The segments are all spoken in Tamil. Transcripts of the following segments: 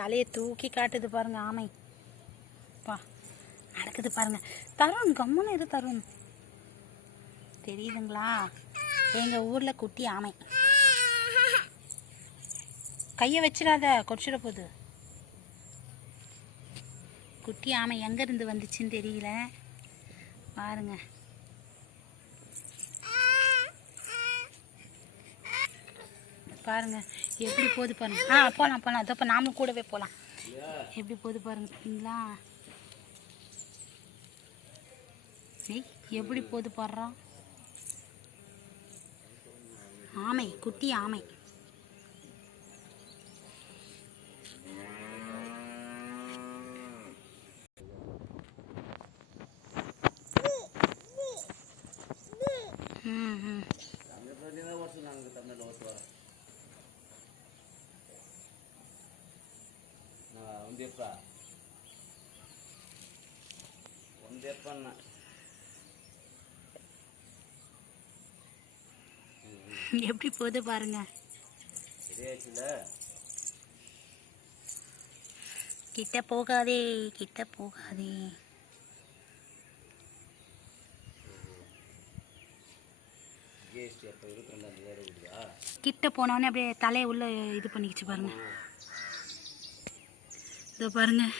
தலையை தூக்கி காட்டுது பாருங்க ஆமை. பா நடக்குது பாருங்க. தருண் கம்முன்னு இரு தருண். தெரியுதுங்களா? எங்கள் ஊரில் குட்டி ஆமை. கையை வச்சிடாத கொடிச்சிட போகுது. குட்டி ஆமை எங்கேருந்து வந்துச்சுன்னு தெரியல. பாருங்க. பாருங்க. எப்படி போகுது பாருங்க. ஆ போகலாம் போகலாம் அதப்போ இப்போ நாமளும் கூடவே போகலாம் எப்படி போகுது பாருங்கள் பார்த்தீங்களா? எப்படி போகுது பாடுறோம் ஆமை குட்டி ஆமை. ம் ம். ಒಂದೇಪ್ಪ ಒಂದೇಪ್ಪ ಅನ್ನ எப்படி போகுது பாருங்க ಸರಿ ಆಯ್ತಿಲ್ಲ கிட்ட போகாதே கிட்ட போகாதே ಜಿ ಎಸ್ ಟಿ ಅಪ್ಪ ಇರುತ್ತಲ್ಲ ಅದು ಬೇರೆ ಬಿಡಿದಾ கிட்ட போனோடனே அப்படியே தலையை உள்ள இது பண்ணிக்கிச்சு பாருங்க இதை பாருங்கள்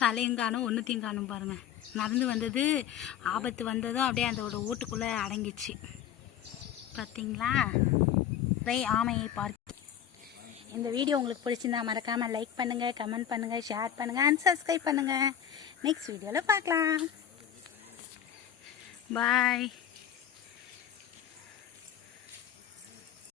தலையும் காணும் ஒன்றுத்தையும் காணும் பாருங்கள் நடந்து வந்தது ஆபத்து வந்ததும் அப்படியே அதோட வீட்டுக்குள்ளே அடங்கிச்சு. பார்த்தீங்களா ரை ஆமையை பார்க்க. இந்த வீடியோ உங்களுக்கு பிடிச்சிருந்தா மறக்காமல் லைக் பண்ணுங்கள் கமெண்ட் பண்ணுங்கள் ஷேர் பண்ணுங்கள் அண்ட் சப்ஸ்கிரைப் பண்ணுங்கள் நெக்ஸ்ட் வீடியோவில் பார்க்கலாம். பாய்